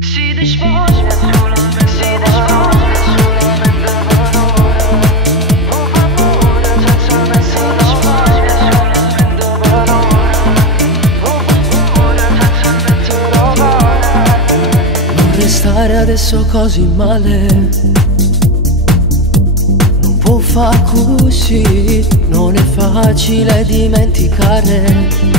Si dispone solamente, si dispone solamente per ora. Oh amore, senza me si dispone solamente per ora. Oh amore, senza me ti trovare. Non restare adesso così male, non può far così, non è facile dimenticare.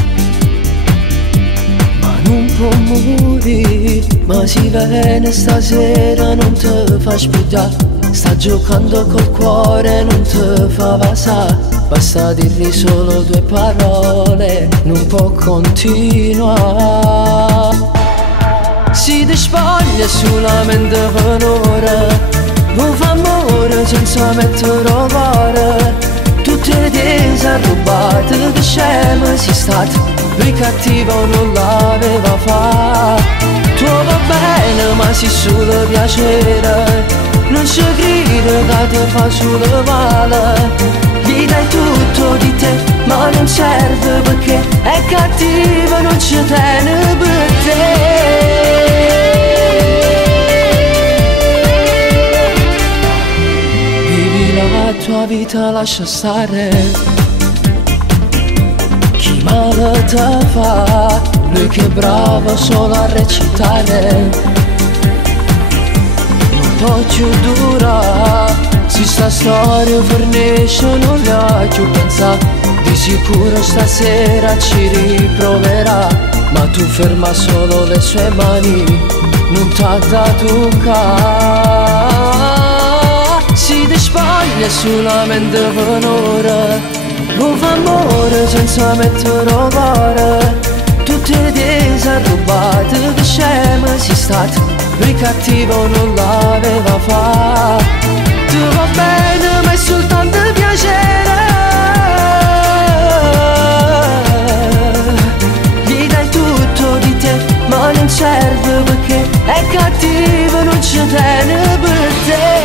Non può morire, ma si viene stasera, non te fa spiegare. Sta giocando col cuore, non te fa vasare. Basta dirgli solo due parole, non può continuare. Si dispoglia solamente per ora, non fa amore senza mettere cuore. Tutte le disarrubate che scema si state. Lui cattivo non l'aveva fatto. Tu va bene ma si solo piacere. Non ci crede che ti fa solo male. Gli dai tutto di te ma non serve perché è cattivo, non ci tiene per te. Vivi la tua vita, lascia stare. Chi male te fa, lui che è bravo solo a recitare. Non può più durare, se sta storia fornisce non la più pensa. Di sicuro stasera ci riproverà, ma tu ferma solo le sue mani, non t'ha da toccare. Si dispoglia solamente per ora, non fa amore senza mettere cuore. Tutte le disarrubate che scema si state. Lui cattivo non l'aveva fatto. Tu va bene ma è soltanto piacere. Gli dai tutto di te ma non serve perché è cattivo, non ci tiene per te.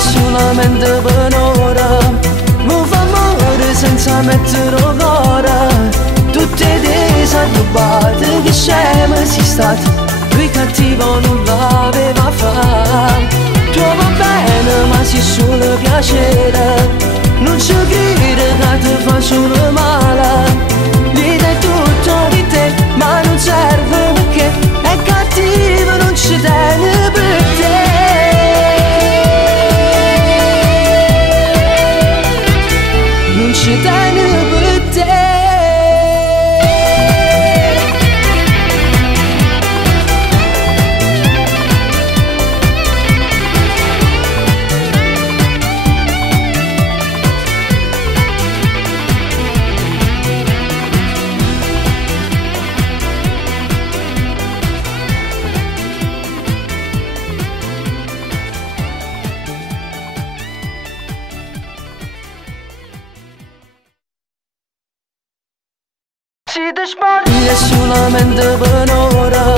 Solamente per ora, non fa amore senza mettere cuore. Tutte disarrubate che scema si state. Lui cattivo non l'aveva fatto. Tu va bene ma si solo piacere. Non ci crede che ti fa solo male. Gli dai tutto di te ma non serve perché è cattivo, non ci tiene per te. Non ci tiene per te. Si dispoglia solamente per ora,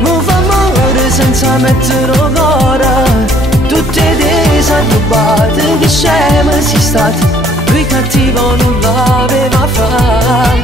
non fa amore senza mettere cuore. Tutte disarrubate che scema si state. Lui cattivo non l'aveva fatto.